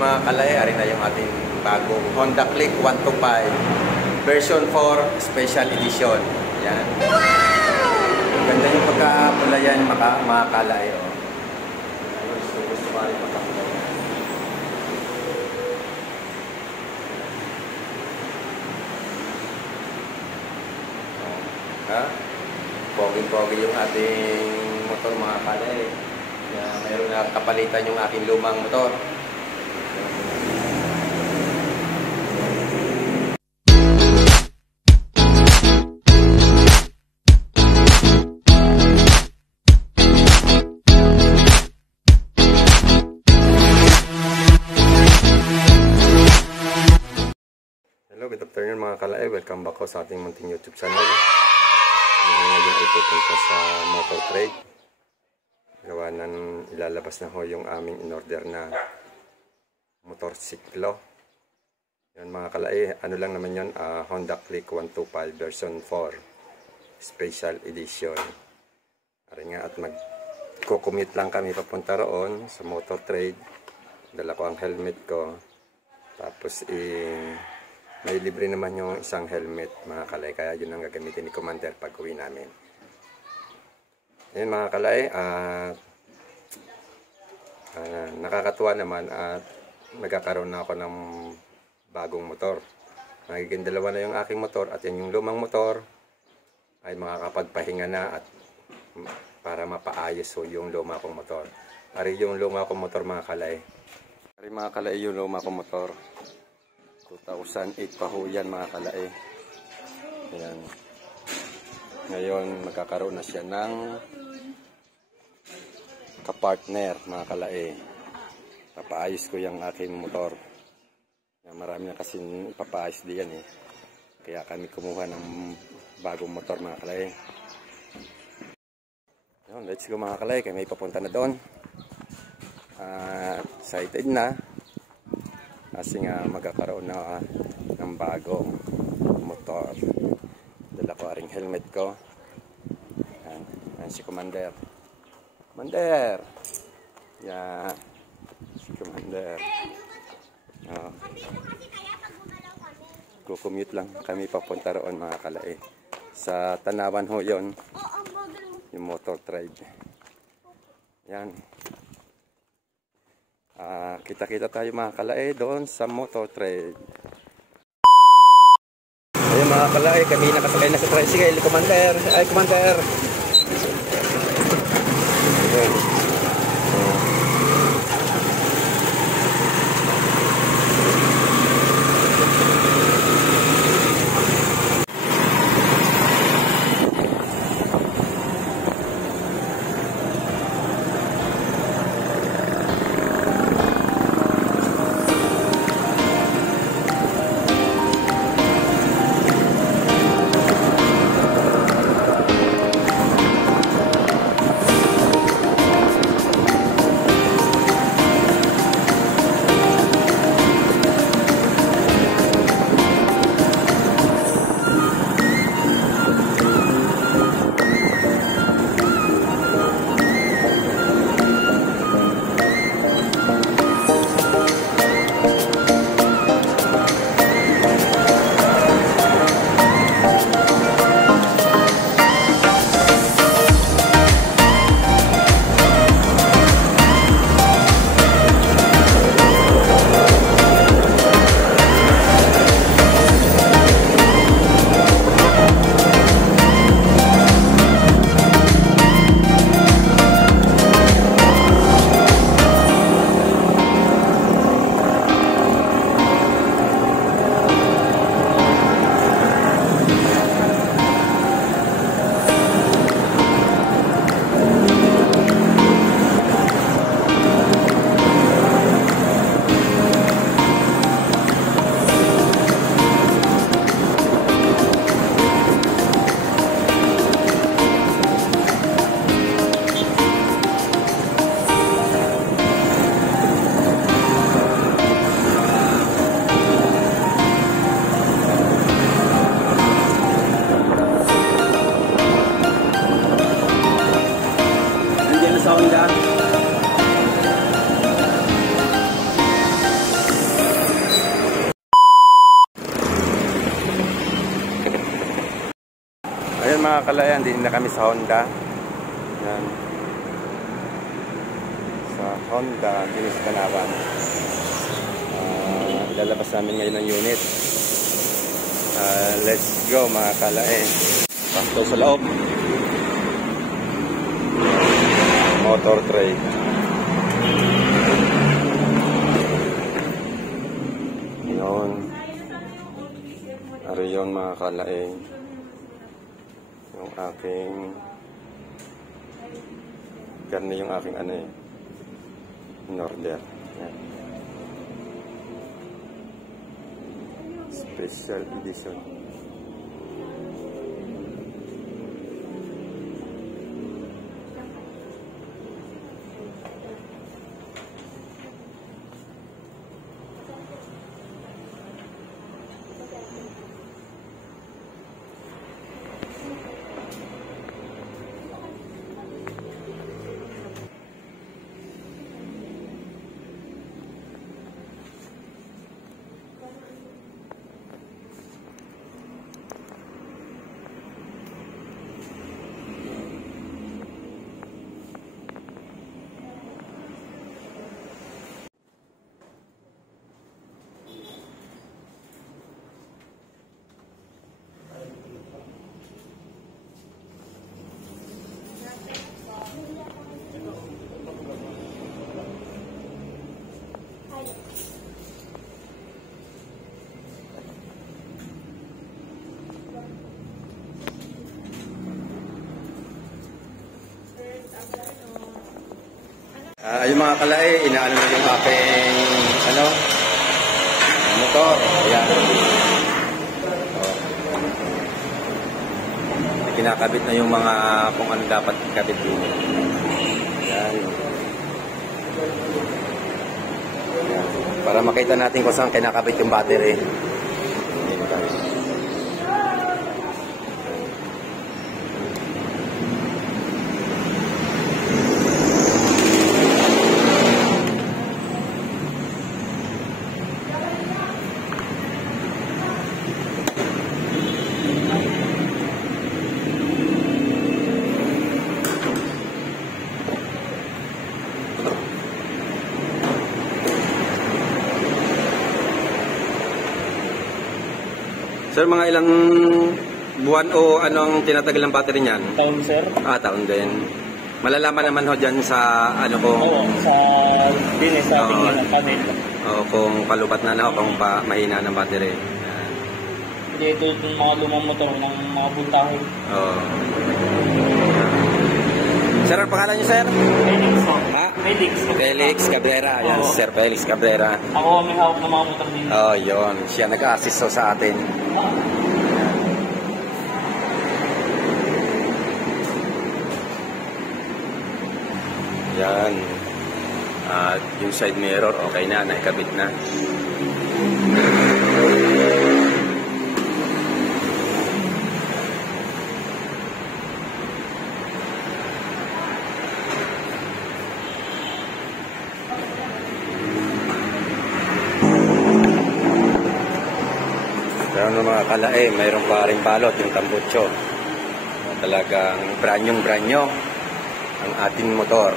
Mga kalay, ari na yung ating bagong Honda Click 125 version 4 special edition. Yan. Ganda yung pagkapula yan, mga kalay. Oh. Gusto ko rin pagkapula yan. Ha? Pogi-pogi yung ating motor, mga kalay. Mayroon na kapalitan yung aking lumang motor. Hello, good afternoon mga kalay. Welcome back ko sa ating munting YouTube channel. Ngayon ay pupunta sa Motor Trade. Gawa ng ilalabas na ho yung aming in-order na motorsiklo. Yan mga kalay, ano lang naman yun, Honda Click 125 version 4 special edition. Ari nga at mag-commute lang kami papunta roon sa Motor Trade. Dala ko ang helmet ko. Tapos may libre naman yung isang helmet mga kalay, kaya yun ang gagamitin ni Commander pag uwi namin. Ayan mga kalay, nakakatuwa naman at nagkakaroon na ako ng bagong motor. Nagiging dalawa na yung aking motor at yan yung lumang motor ay makakapagpahinga na at para mapaayos so yung luma kong motor. Ari yung luma kong motor mga kalay. Ari mga kalay yung luma kong motor. 2008 pa ho yan mga kalay. Ayan. Ngayon magkakaroon na siya ng kapartner mga kalay. Papaayos ko yung aking motor. Marami na kasing ipapaayos diyan eh. Kaya kami kumuha ng bagong motor mga kalay. Ayan, let's go mga kalay. Kaya may papunta na doon. Excited na. Kasi nga magkakaroon na ng bagong motor. Dala ko aring helmet ko. Ayan si Commander. Commander! Yan. Si Commander. Kukumute lang kami papunta roon mga kalay. Sa Tanawan ho yun. Yung Motor Trade. Yan. Kita-kita tayo mga kalay doon sa Motor Trade. Ayun mga kalay, kami nakasakay na sa tricycle. Commander! Ay, Commander! Ayun. mga kalayan, din na kami sa Honda. Yan. Sa Honda, Dinis Canavan. Ilalabas namin ngayon ng unit. Let's go mga kalayan. Pasok sa loob. Motor tray. Yun. Ari yun mga kalaing. Yung aking karne yung aking ano eh. In order. Yan. Special edition. Yung mga kalay, inaano na yung aking motor. Ayan. Kinakabit na yung mga kung ano dapat ikabit din. Ayan. Ayan. Para makita natin kung saan kinakabit yung battery. Sir, mga ilang buwan o anong tinatagal ng battery niyan? Taon, sir? Taon din. Malalaman naman ho dyan sa kung... Oo, sa binis sa ating panel. Oo, kung palubat na kung mahina ng battery. Hindi, ito yung mga lumang motor ng mga bultahe. Oo. Sir, ang pangalan niyo, sir? Felix. Felix. Felix Cabrera. Yan, Sir Felix Cabrera. Ako may hawak ng mga motor din. Yun. Siya nag-assist sa atin. Yan. At yung side mirror, okay na. Naikabit na. Pero mga kalae, mayroon pa rin balot yung tambutso. Talagang branyong-branyo ang ating motor.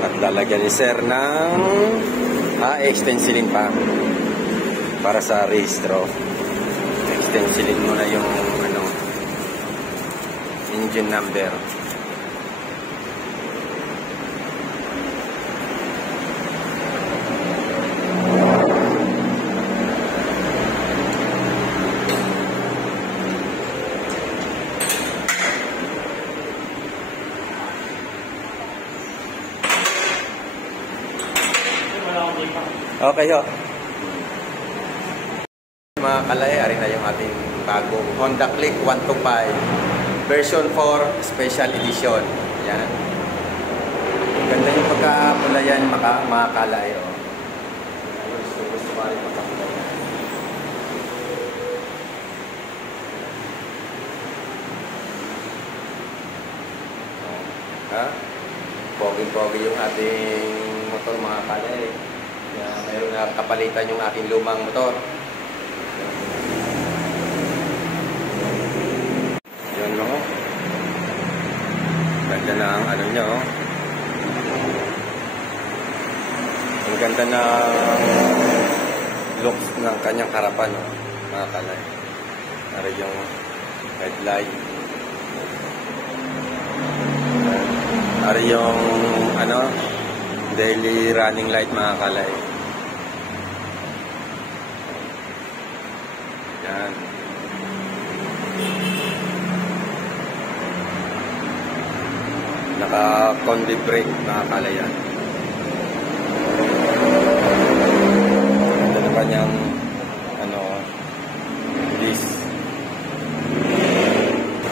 At lalagyan ni Sir ng extensilin pa para sa rehistro. Extensilin mo na yung engine number. Okay ho. Mga kalay, ari na yung ating bagong Honda Click 125 version 4 special edition. Yan. Ganda yung pagkapula yan, mga kalay. Gusto ko rin pagkapula yan. Ha? Poging-pogi yung ating motor mga kalay. Kaya mayroon na kapalitan yung aking lumang motor. Yun no. Ganda na ang ano nyo. Ang ganda na looks ng kanyang harapan no, mga kalay. Para yung headlight. Para yung ano, daily running light mga kalay. Yan. Naka-combi brake mga kalay yan. Ito na kanyang ano, disc.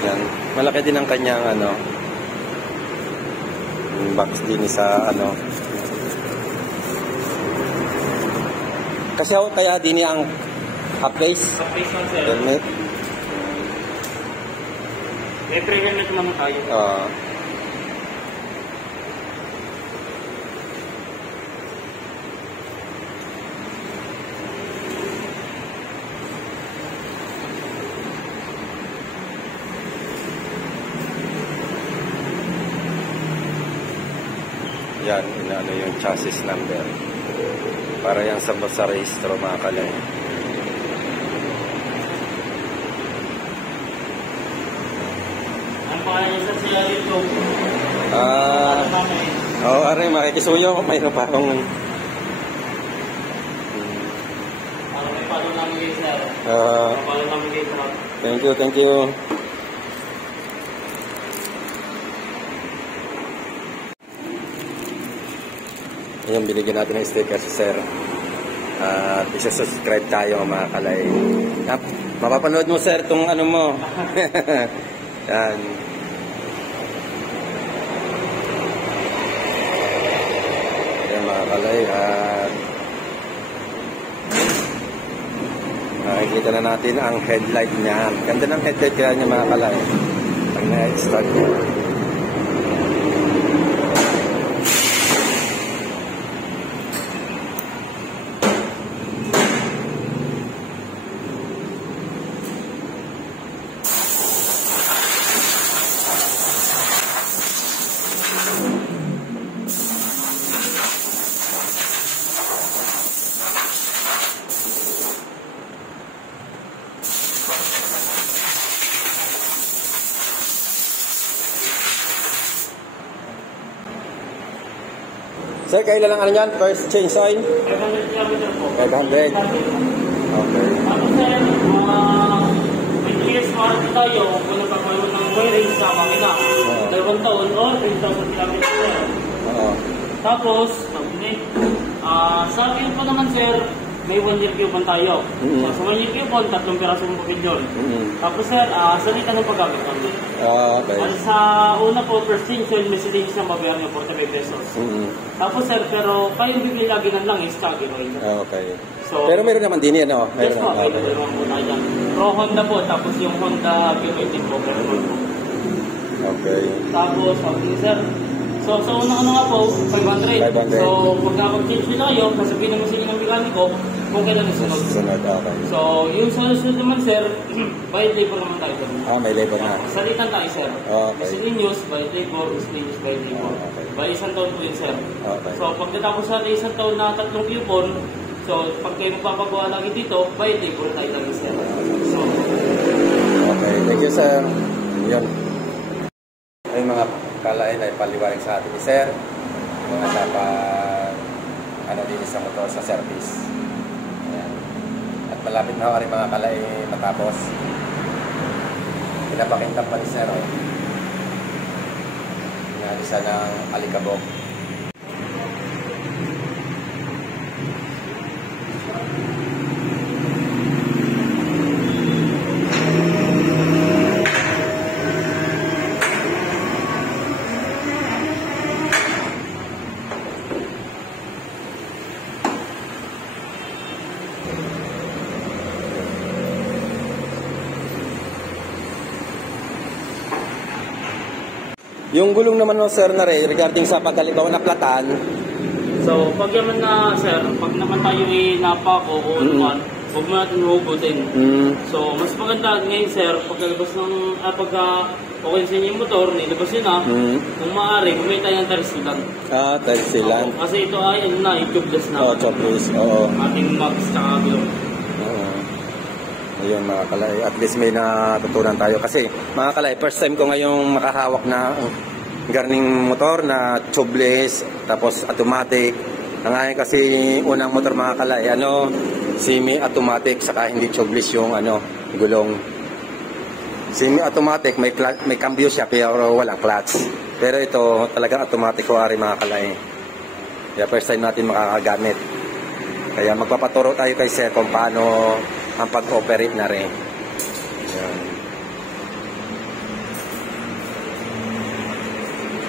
Yan. Malaki din ang kanyang ano, box din sa ano. Kasi ako kaya din ang half-face. Half-face lang, sir. Helmet. May pre-helmet naman tayo. Yan, inaano yung chassis number. Para yan sa rehistro mga kalay. Ang pangalan niya, sir, siya dito. Oo, aray, makikisuyo ko. Mayroon pa akong... Para may palo namin kayo, sir. Palo namin kayo, sir. Thank you, thank you. Ayan, binigyan natin ng sticker si Sir. At isa-subscribe tayo mga kalay. Mapapanood mo Sir itong ano mo. Yan. Ayan mga kalay. At nakikita na natin ang headlight niya. Ganda ng headlight kaya niya mga kalay. Ang na-start niya. Sir, kailan lang ano yan? First change oil? 500 kilometer po. 500. Okay. Tapos sir, may 3 years warranty tayo kung nagpapalood ng wiring sa makina. 2 taon or 3,000 kilometers sir. Oo. Tapos, sa akin po naman sir, may 1 year coupon tayo. So, sa 1 year coupon, 3 pirasong bukid yun. Tapos sir, salita ng paggamit namin. Okay. Sa una po, first change oil, may silinis na babayaran ng 45 pesos. Tapos sir, pero kayong bigli lagi ng langis, kagi oil. Okay. So, Pero meron naman din yan, no? yes po, may Okay. naman po na yan. Pro Honda po, tapos yung Honda Q20 po, pero po. Okay. Tapos, sabi sir, so sa unang ano nga po, 500. 500. So, pag nakapag-change nila kayo, sasabihin naman sila ng mekaniko kung kailan isunod. Sunod, okay. So, yung sunod naman sir, bayad labor naman tayo doon. May labor na. Salitan tayo sir. Okay. Miscellaneous, bayad labor, miscellaneous, bayad labor. Okay. By 1 taon po yun sir. Okay. So, pagkatapos sa 1 taon na 3 coupon, so, pag kayo magpapagawa lagi dito, bayad labor tayo lagi sir. So, Okay, thank you, sir. Yun. Ay, mga kalain ay paliwanag sa atin ni sir. Mga dapat ano din sa motor sa service. Ayan. At malapit na ako rin mga kalain matapos. Pinapakintab pa ni sir. Inalisa ng alikabok. Yung gulong naman no, sir, na regarding sa pagkalibaw na platan, So, pag naman na, sir, pag naman tayo napako o ano, huwag mo natin hugutin. So, mas maganda ngayon, sir, pagkalabas ng, pagka okay sa inyo yung motor, nilabas yun na, kung maaari, bumili tayo ng tarsilan. tarsilan. Kasi ito ay, ano na, tubeless na. Tubeless, oo. Ating max tsaka gulong. Oo. Ayun mga kalay, at least may natutunan tayo. Kasi mga kalay, first time ko ngayong makahawak na garning motor na tubeless, tapos automatic. Ang akin kasi unang motor mga kalay, semi-automatic, saka hindi tubeless yung gulong. Semi-automatic, may cambio siya pero walang clutch. Pero ito talagang automatic ko ari mga kalay. Kaya first time natin makakagamit. Kaya magpapaturo tayo kay sir kung paano ang pag-operate na rin. Ayan.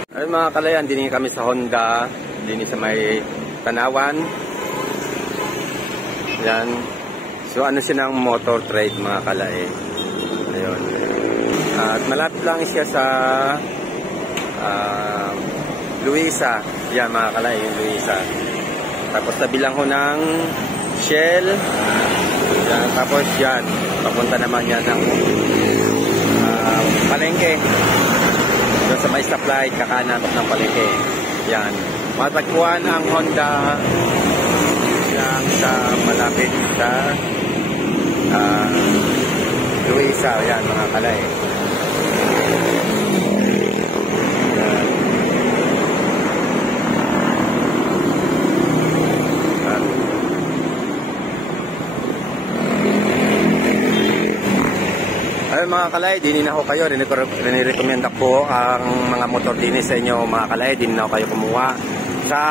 Ay mga kalayan, din kami sa Honda, din sa may Tanawan. Yan. So ano siya ng motor trade mga kalay. Ayun. At malapit lang siya sa Luisa. Yan mga kalay, yung Luisa. Tapos tabi lang ho ng Shell. Yan. Tapos yan, papunta naman yan ng Palengke. Doon sa may stoplight, kakanan ng Palengke. Yan. Matagpuan ang Honda yan sa malapit sa Luisa. Yan mga kalay. Yan. Ayun mga kalay, dinin ako kayo. Rinirecommend ako ang mga motor din sa inyo mga kalay. Dinin ako kayo kumuha. Sa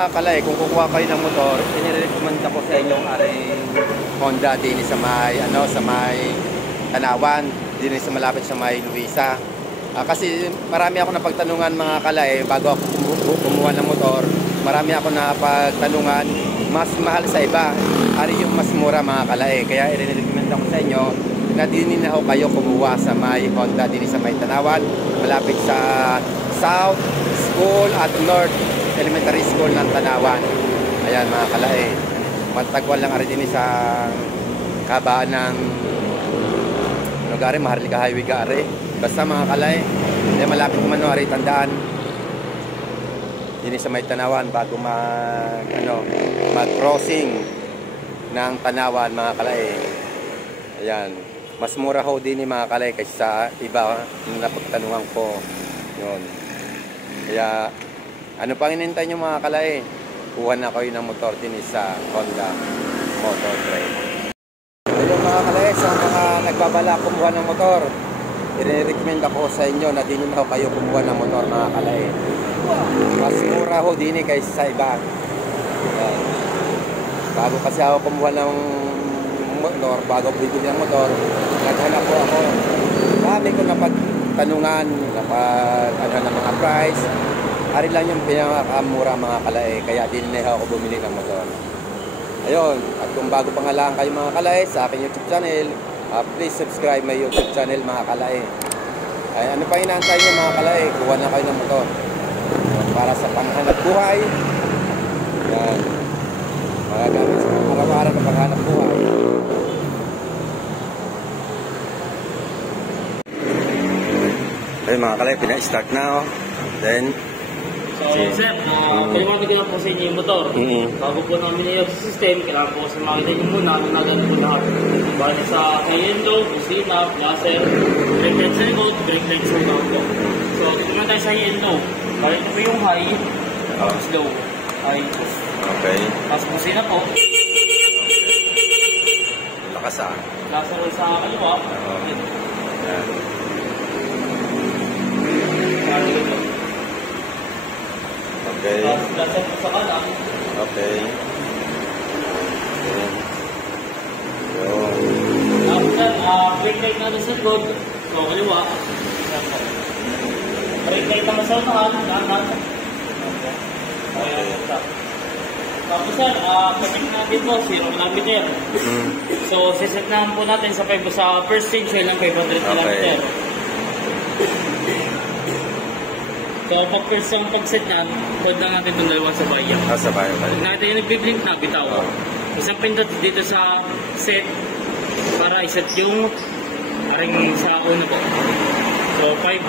mga kalay, kung kukuha kayo ng motor, rinirecommend ako sa inyo Honda din sa may Tanawan, din sa malapit sa may Luisa. Kasi marami ako napagtanungan mga kalay bago ako kumuha ng motor. Marami ako napagtanungan, mas mahal sa iba. Ari yung mas mura mga kalay. Kaya i-recommend ako sa inyo na dinin na ho kayo kumuha sa may Honda din sa may Tanawan, malapit sa South School at North Elementary School ng Tanawan. Ayan mga kalay. Matagwan lang ari din sa kabaan ng gari, Maharlika Highway gari. Basta mga kalay, malapit naman no, ari tandaan. Dini sa may Tanawan bago mag-crossing ng Tanawan mga kalay. Ayan. Mas mura ho din mga kalay kaysa sa iba na pagtanungan ko. Yun. Kaya ano pang inintay nyo mga kalay? Kuha na kayo ng motor din sa Honda Motor Trade. Ayun mga kalay, sa mga nagbabala kumuha ng motor, i-recommend ako sa inyo na din na kayo kumuha ng motor mga kalay. Mas mura ho din kaysa sa iba. Ayan. Bago kasi ako kumuha ng motor, bago bibili ng motor, naghanap po ako. Dami ko napagtanungan, ng mga price. Ari lang yung pinakamura mga kalay, kaya din na ako bumili ng motor. Ayun, at kung bago pa nga lang kayo mga kalay sa aking YouTube channel, please subscribe my YouTube channel mga kalay. Ay, ano pa inaantay nyo mga kalay? Kuha na kayo ng motor. Para sa panghanap buhay. Yan. Mga gamit sa araw-araw na panghanap buhay. Ayun mga kalay, pina-start na. Then, So, sir, kailangan ko na po sa inyo yung motor. Bago po namin yung system, kailangan po sa makita nyo muna na nagano po lahat. Bali sa kayendo, kusina, laser, brake lights sa likod, brake lights sa likod po. So, tignan tayo sa kayendo. Bali ito po yung high, tapos low. High. Okay. Tapos kusina po. Lakas ah. Laser sa kaliwa. Yan. Okay. Laser po sa kanan. Okay. After, brake light natin sa likod. So, kaliwa. Brake light naman sa unahan. Kanan. Okay. Tapos sir, pagkakin natin po, 0 km. So, siset naman po natin sa first stage ng 500 km. So, pag first ang pag-set niyan, hold lang natin itong dalawang sabay yan. Sabay. Pag natin yung nagbiblink na, bitaw. Isang pindot dito sa set para iset yung aring sa uno po. So, 5.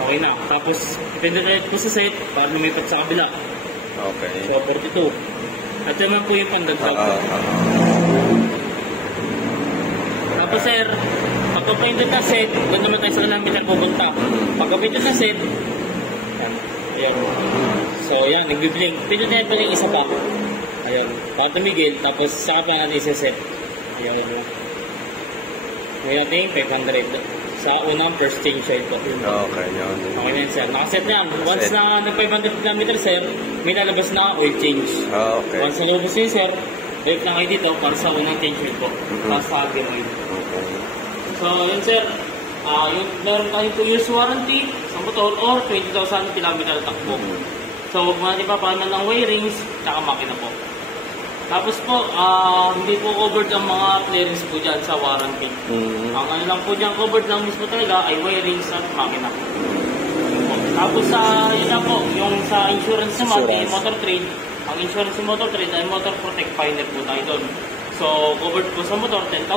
Okay na. Tapos, pindot ulit po sa set para lumipat sa kabila. Okay. So, 42. At yun naman po yung pandagdag. Tapos, sir, pagpapindot na set, doon naman tayo sa kilometer pupunta. Pagpapindot na set, ayan. So, yan, nagbiblink. Pindot na pala yung isa pa. Ayan, para tumigil, tapos saka pa natin isa-set. Ayan, ngayon natin 500. Sa unang first change oil po. Okay, yun. Okay na yun, sir. Nakaset na yan. Once na nag-500 km, sir, may lalabas na oil change. Okay. Once na labas yun, sir, balik lang kayo dito para sa unang change oil po. Para sa ating oil. Okay. So, yun, sir. Yung meron tayong 2 years warranty sa motor or 20,000 km takbo. So, huwag mo natin papahaman ng wirings tsaka makina po. Tapos po, hindi po covered ang mga clearance po dyan sa warranty. Ang ano lang po dyan covered lang mismo talaga ay wirings at makina. Tapos yun lang po, yung sa insurance naman, yung motor trade, ang insurance sa motor trade ay motor protect finder po tayo doon. So, covered po sa motor, 10,000.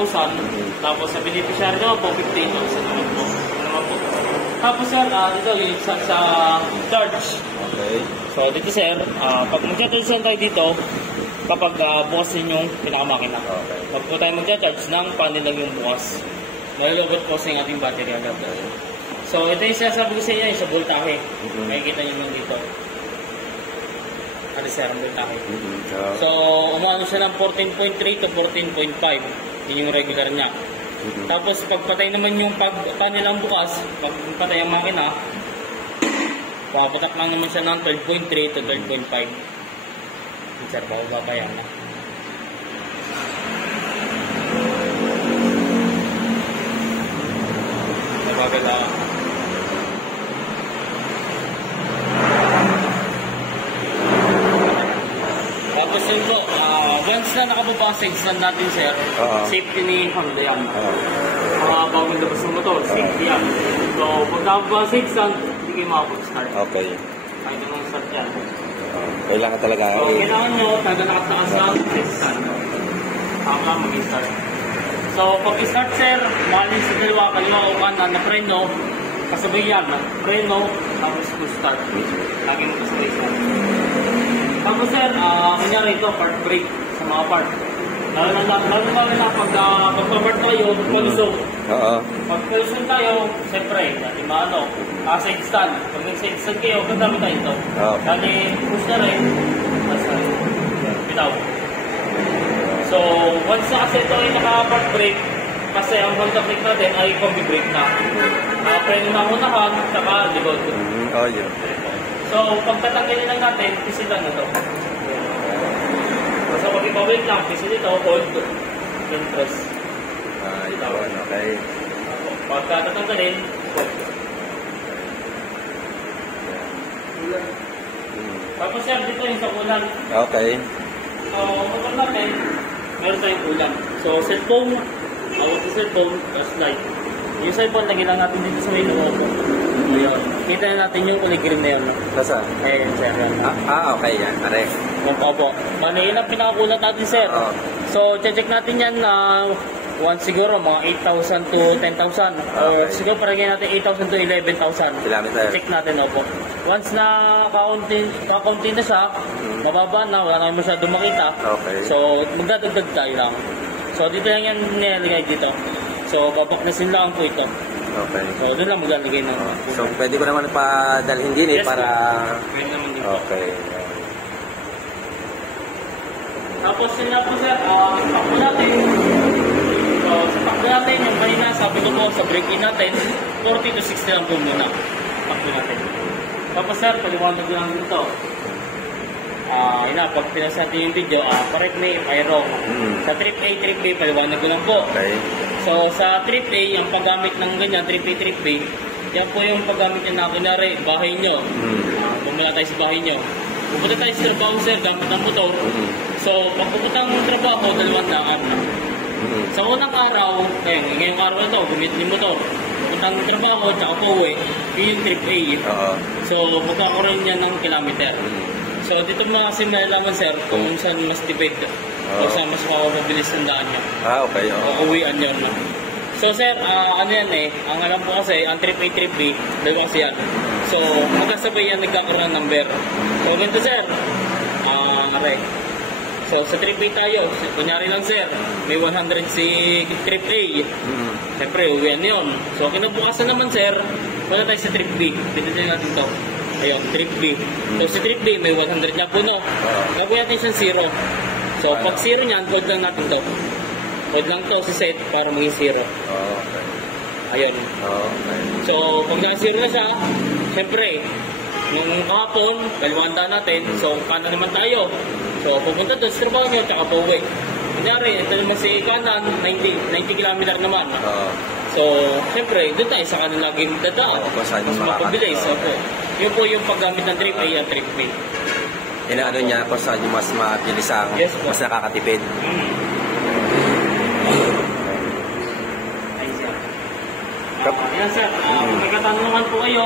Tapos sa beneficiary naman po, 15,000 naman po. Tapos sir, dito yung sa charge. Okay. So, dito sir, pag mag-charge tayo dito, kapag bukas din yung pinakamakina. Okay. Pag po tayo mag-charge ng panel lang yung bukas. Malulubot po sa ating battery agad. So, ito yung sinasabi ko sa inyo, yung sa voltahe. Makikita nyo lang dito. Ano sir, ang voltahe. So, umano siya ng 14.3 to 14.5. Yun yung regular niya. Tapos, pag patay naman yung panel ang bukas, pag patay ang makina, papatak lang naman siya ng 12.3 to 12.5. Sir, baka babayan na. Nabagal ako. Tapos yun po, once na nakababa ang stand natin, sir, safety ni Honda yan. Bagong labas ng motor, safety yan. So, pag nakababa ang stand, hindi kayo makapag-start. Okay. Kahit anong start yan. Kailangan talaga. So, kailangan nyo, talaga nakatakas lang stand. Tama mag-start. So, pag-start, sir, maling sa dalawa, kaliwa o kanan na preno, kasabay yan, preno, tapos start. Lagi mo kasabay start. Tapos sir, kunyari ito, part brake sa mga part. Lalo na pag-part tayo, palusog. Pag palusog tayo, siyempre, dati maano, side stand. Pag nag-side stand kayo, kadami tayo ito. Dati push na rin, basta, bitaw. So, once na kasi ito ay naka-part brake, kasi ang Honda brake natin ay combi brake na. Preno na unahan, saka likod. Oh, yun. So, pagtatanggalin lang natin, pisil lang ito. So, pag ipawait lang, pisil ito, hold, then press. Ito, okay. Pagtatanggalin, hold. Tapos sir, dito yung sa ulan. Okay. So, motor natin, meron tayong ulan. So, cellphone, awag sa cellphone, flashlight. Yung cellphone, lagi lang natin dito sa may loob. Kita na natin yung kulay green na yun. Nasa? Ayan, sir. Okay yan. Are. Opo. Mano, yun ang pinakakulat natin, sir. So, check natin yan na once siguro, mga 8,000 to 10,000. Or siguro paragay natin 8,000 to 11,000. Kilometer. Check natin, opo. Once na kakaunti na siya, mababa na, wala na masyado makita. Okay. So, magdadagdag tayo lang. So, dito lang yan nilalagay dito. So, babaknasin lang po ito. Okay. So, doon lang maglalagay ng... So, pwede ko naman padalhin din Yes, para... Pwede naman dito. Okay. Tapos yun na po sir, takbo natin. So, sa takbo natin, yung kanina, sabi ko po, sa break-in natin, 40 to 60 lang po muna. Takbo natin. Tapos sir, paliwanag lang dito. Yun na, pag pinas natin yung video, correct me if I wrong. Sa trip A, paliwanag ko lang po. Okay. So, sa trip A, yung paggamit ng ganyan, trip A, yan po yung paggamit niya na, kunwari, bahay nyo. Bumula tayo sa bahay nyo. Pupunta tayo sa trabaho, sir, gamit ng motor. So, pag pupunta ng trabaho, 2 lakad na. Sa unang araw, ngayong araw na ito, gumit yung motor. papunta ng trabaho, tsaka pauwi, yun yung trip A. Oo. So, magkakaroon niya ng kilometer. So, dito mo kasi malalaman, sir, kung saan mas tipid o saan mas mapapabilis ang daan niya. Okay. Oo. O uwian yun. So, sir, ano yan ang alam ko kasi, ang trip A, trip B, dalawa kasi yan. So, magkasabay yan nagkakaroon ng number. So, ganito, sir. Aray. So, sa trip A tayo, kunyari lang, sir, may 100 si trip A. Siyempre, uwian yun. So, kinabukasan naman, sir, wala tayo sa trip B. Pindutin natin to. Ayun, trip B. So, sa trip B, may 100 na puno. Gagawin natin siyang 0. So, pag 0 niyan, hold lang natin to. Hold lang to si set para maging 0. Okay. Ayun. Okay. So, pag naka-0 na siya, siyempre, nung kahapon, kaliwanda natin, so, kanan naman tayo. So, pupunta doon sa trabaho nyo, tsaka pauwi. Kunyari, ito naman si kanan, 90 km naman. So, siyempre, doon tayo sa kanan lagi dadaan. Kung saan Mas yung mapabilis. Opo. Yun po yung paggamit ng trip A at trip B. Inaano niya kung saan yung mas mabilis ang, Yes, po. mas nakakatipid. Yan, sir. Kung may katanungan po kayo,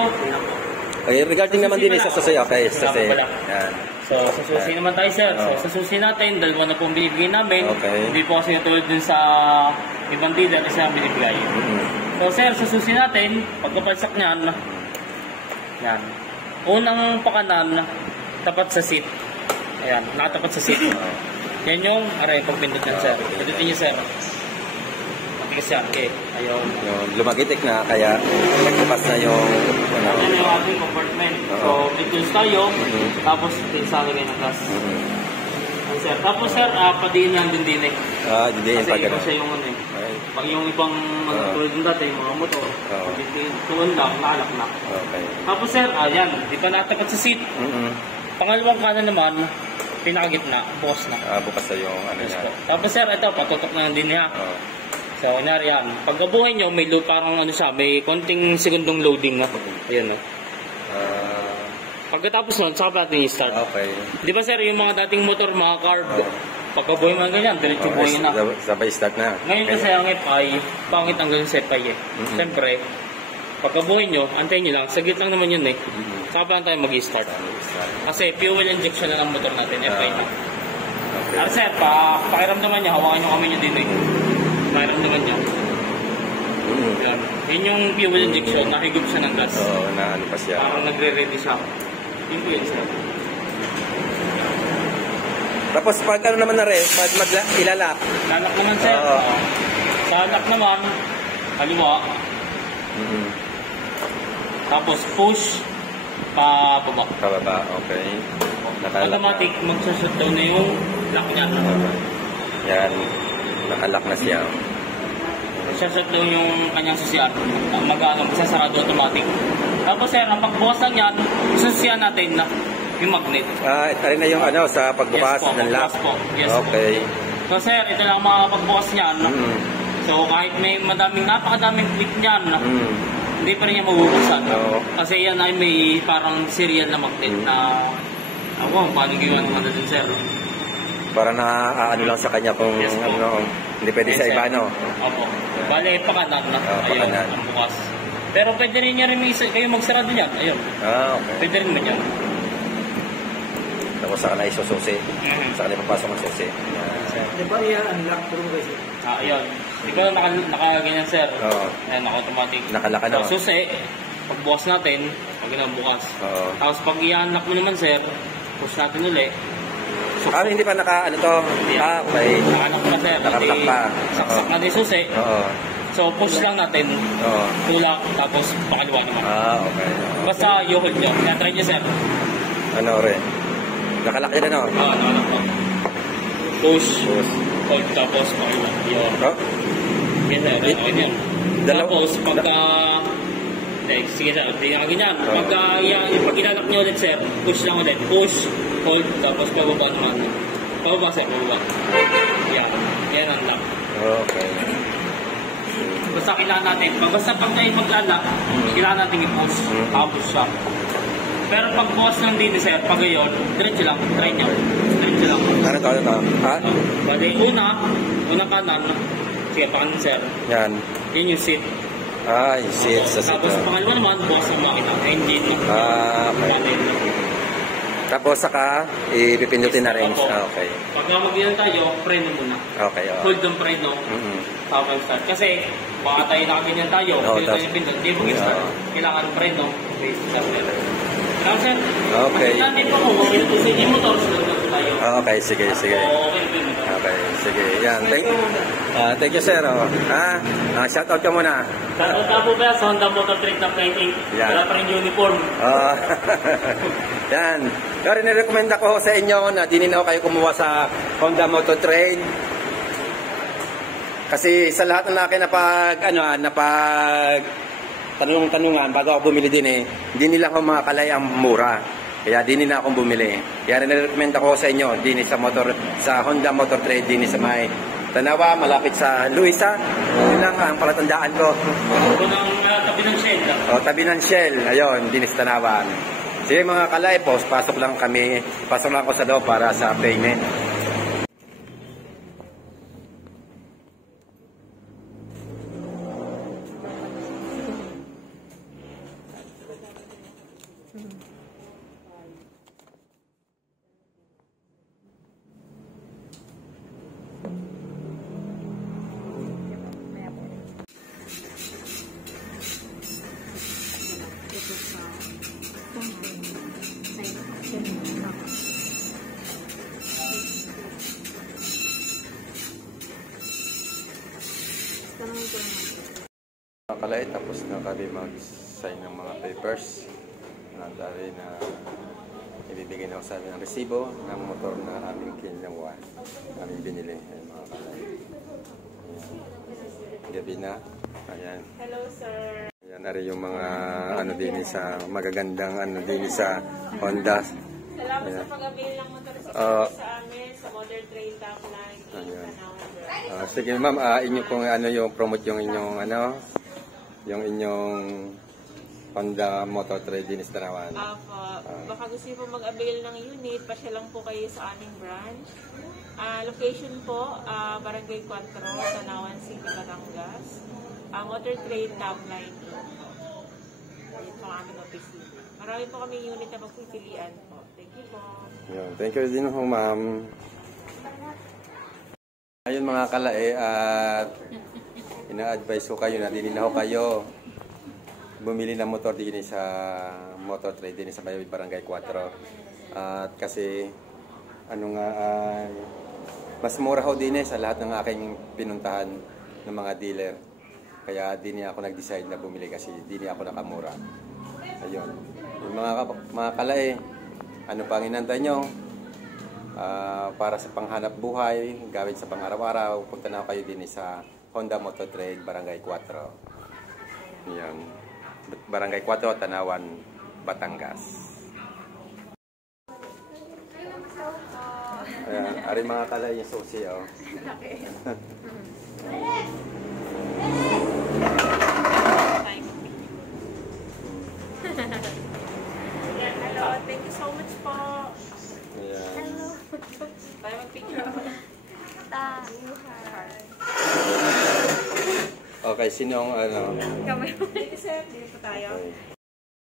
Okay, regarding naman din sa susi, okay, susi. Yan. so, sa susi naman tayo, sir. So, sa susi natin, dalawa na pong binibigay namin. Okay. Hindi po kasi tulad dun sa ibang dealer, isa ang binibigay. So, sir, sa susi natin, pagkapalsak niyan, yan. Unang pakanan, tapat sa seat. Ayan, nakatapat sa seat. Yan yung aray, pagpindot yan, sir. Pindutin niyo, sir. Matigas yan, okay. Ayun. Yung lumagitik na, kaya nagbukas na yung, ano, Yan yung ating compartment. So, details tayo, tapos tinsa lagay ng gas. Yan, sir. Tapos, sir, padiin lang din din eh. hindi Kasi pag iba siya yung ano eh. Pag yung ibang tulad ng dati, yung mga motor, tuwan lang, nakalak na. Okay. Tapos, sir, yan, di pa natapat sa seat. Pangalawang kanan naman, pinakagitna, bukas na. Bukas na yung, ano Yes niya. po. Tapos, sir, ito, patutok na din niya. So, kunyari yan. Pagkabuhay nyo, may load, parang ano siya, may konting segundong loading na. Ayan na. Pagkatapos nun, saka pa natin i-start. Okay. Di ba, sir, yung mga dating motor, mga carb, pagkabuhay mo ganyan, diretso buhay na. Sabay start na. Ngayon kasi ang FI, pangit ang ganun sa FI eh. Siyempre, pagkabuhay nyo, antayin nyo lang, saglit lang naman yun eh. Saka pa lang tayo mag-i-start. Kasi fuel injection na ng motor natin, FI na. Pero sir, pakiramdaman nyo, hawakan nyo kami nyo dito eh. Pakiramdaman nyo. Yan. Yun yung fuel injection, nahigop siya ng gas. Oo, na ano pa siya. Parang nagre-ready siya. Yun po yun, sir. Tapos pag ano naman na rin, pag ilalak. Lalak naman, sir. Sa lalak naman, kaliwa. Tapos push, pababa. Kababa, okay. Automatic, magsushoot na yung lock niya. Yan, nakalak na siya. Shut down yung kanyang susian. Magsasarado automatic. Tapos sir, ang pagbukas lang yan, susian natin na yung magnet. Ito rin na yung ano, sa pagbukas Yes po, ng lock. pagbukas po. Yes Okay. So sir, ito lang mga pagbukas niyan. So kahit may napakadaming quick niyan, hindi pa rin yan mabubuksan. Oo. Kasi yan ay may parang serial na magnet na paano gawin naman na din, sir? Para na ano lang sa kanya kung Yes, po. ano, hindi pwede Yes, sa sir. iba, no? Opo. Bale, pakanan na. Ayun, pakanan. ang bukas. Pero pwede rin niya rin kayo magsarado niyan. Ayun. Okay. Pwede rin mo niyan. Tapos saka na isususi. Saka na ipapasok ang susi. Di ba yan ang lock through kasi? Ayun. Di ba nakaganyan, sir? Oo. Ayan, naka-automatic. Nakalaka na. So, susi, pagbukas natin, pag bukas. Oo. Tapos pag i-unlock mo naman, sir, push natin uli. Hindi pa naka, ano to? Okay. Naka-unlock pa, sir. Naka-lock pa. Saksak na din susi. Oo. So, push lang natin. Oo. Tulak, tapos pakaliwa naman. Okay. Basta you-hold nyo. Kaya-try nyo, sir. Ano rin? Nakalak yun, ano? Naka-unlock pa. Push, Push. hold, tapos pakaliwa. Yun. Oh? Yan, sir. Okay yan. Tapos, pagka... Sige, sir. Hindi nga ganyan. Pagka ilalak nyo ulit, sir, push lang ulit. Push, hold, tapos pababa naman. Pababa, sir. Pababa. Yan. Yan ang lock. Okay. Basta kailangan natin. Basta pag tayo maglalak, kailangan natin i-push. Tapos siya. Pero pag bukas ng dito, sir, pag gayon, diretso lang. Try nyo. Diretso lang. Ano to? Ano to? Ha? Bali, unang kanan. Sige, pakanan, sir. Yan. Yun yung seat. Ah, yung seat sa Tapos sa sito. pangalawa naman, bukas ang makina, engine. Ah, okay. Natin. Tapos saka, ipipindutin na rin. Opo. Ah, okay. Pagka mag-ilan tayo, preno muna. Okay, oh. Hold yung preno, Mm-hmm. tapos start. Kasi, baka tayo nakaganyan tayo, Oo, pili tayo tas- yung pindot, di mag-start. Oo. Kailangan preno, base start. Tapos sir, Okay. pag natin po kung okay na po sa inyo motor, sunod na po tayo. Ah, okay, sige, sige. Okay na po yung motor. Okay, sige. Yan, thank you, sir. Oh. Shoutout ka muna. Shoutout na po ba sa Honda Motor Trade na painting? Yan. Wala pa rin uniform. Ah, yan. Pero nirecommend ako sa inyo na dinin ako kayo kumuha sa Honda Motor Trade. Kasi sa lahat ng akin napag tanong-tanungan bago ako bumili din hindi nila ako makakalay ang mura. Kaya din na akong bumili. Kaya nirecommend ako sa inyo din sa Honda Motor Trade din sa may Tanawa, malapit sa Luisa. Yun lang ang palatandaan ko. Ako ng tabi ng shed. O, tabi ng Shell. Ayun, din sa Tanawan. Sige mga kalay, pasok lang ako sa loob para sa payment. Mga kalay, tapos na kami mag-sign ng mga papers. Nandari na ibibigay na ako sa amin ang resibo ng motor na aming kinuha, aming binili. Ayan, mga kalay. Ayan. Gabi na. Ayan. Hello, sir. Ayan na rin yung mga din sa magagandang din sa Honda. Salamat Ayan. sa pag-avail ng motor sa amin sa Modern Trail Top Line in Ayan. Tanawan. Sige ma'am, inyo pong yung promote yung inyong yung inyong Honda Motor Trade din sa Tanawan. Baka gusto niyo po mag-avail ng unit, pasya lang po kayo sa aming branch. Location po, Barangay 4, Tanawan City, Batangas. Motor Trade Top Line. Ayun po ang aming office. Marami po kami unit na pagpipilian po. Thank you po. Yun, thank you din ho ma'am. Ayun mga kalae, at ina-advise ko kayo na din na ho kayo bumili ng motor din sa Motor Trade din sa Barangay 4. At kasi mas mura ho din sa lahat ng aking pinuntahan ng mga dealer. Kaya din ako nag-decide na bumili kasi din ako nakamura. Ayun. Yung mga kalae, ano pang inantay nyo? Para sa panghanap buhay, gawin sa pang-araw-araw, punta na kayo din sa Honda Motor Trade, Barangay 4. Yan. Barangay 4, Tanawan, Batangas. Ayan, ari mga kalay yung susi, oh. Hello, thank you so much po. Ayan. Tayo mag-picture po. Okay, sinong Kamay po. Thank you, sir. Dito po tayo. Okay.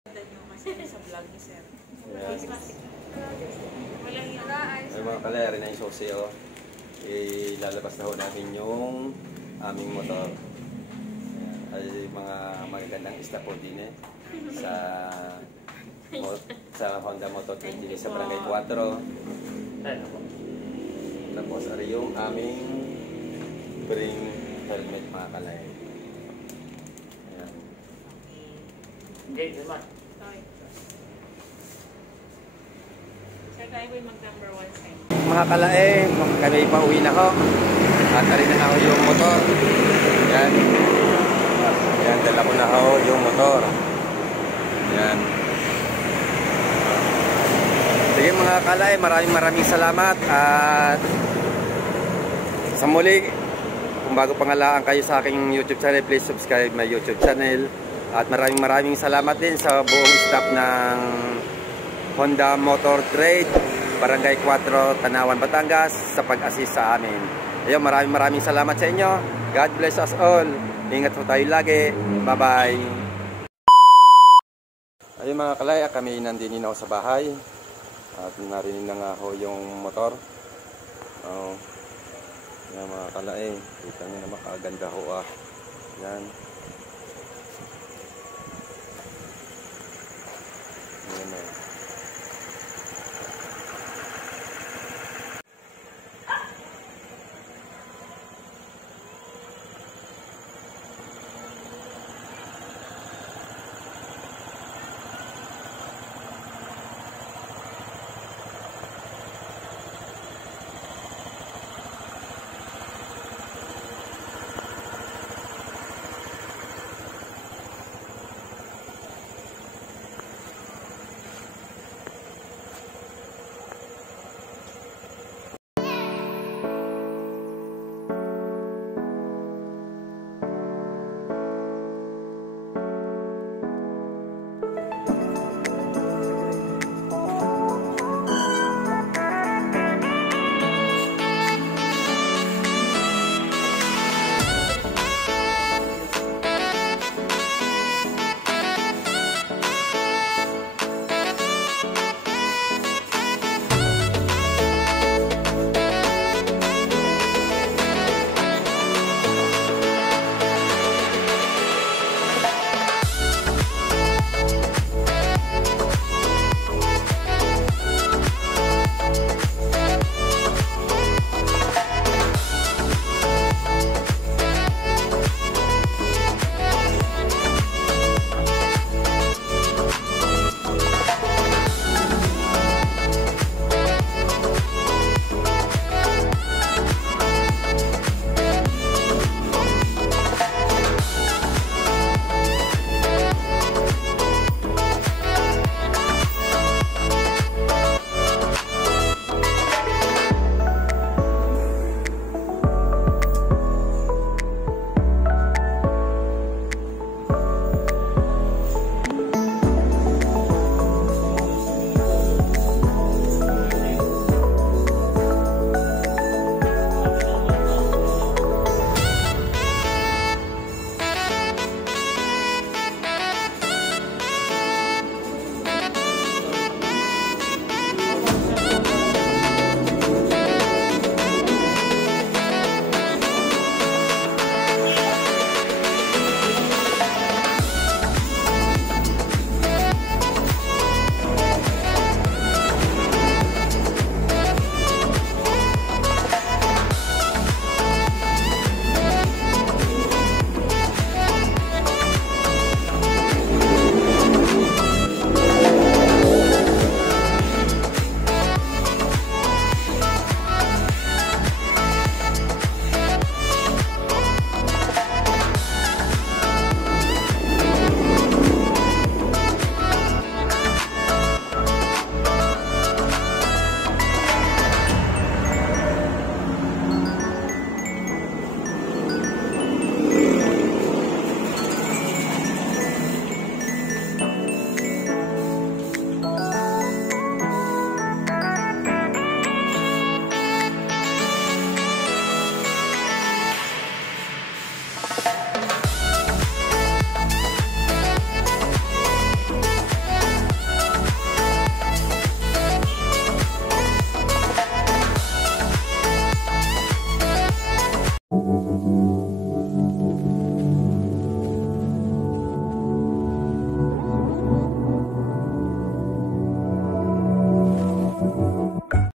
Ganda nyo kasi sa vlog ni sir. Ayan. Walang yun. Ay mga kalay, rin na yung susi, oh. Ilalabas na ho namin yung aming motor. Ayan. Ay mga magagandang isda po din sa Honda Motor 20 sa Barangay 4. Tapos ari yung aming bring helmet mga kalay. Ayan. Okay, naman. Sorry. Sir, tayo po yung mag-number 1 side. Mga kalae, kami pauwi na ho. At ari na ho yung motor. Yan. Yan, dala ko na ho yung motor. Yan. Sige mga kalae, maraming salamat. At sa muli, kung bago pangalaan kayo sa aking YouTube channel, please subscribe my YouTube channel. At maraming salamat din sa buong staff ng Honda Motor Trade, Barangay 4, Tanawan, Batangas sa pag-assist sa amin. Ayun, maraming salamat sa inyo. God bless us all. Ingat po tayo lagi. Bye-bye. Ayun mga kalaya, kami nandinin ako sa bahay. At narinig na nga ho yung motor. Yan mga kalaya. Kita nyo na makaganda ho ah. Yan.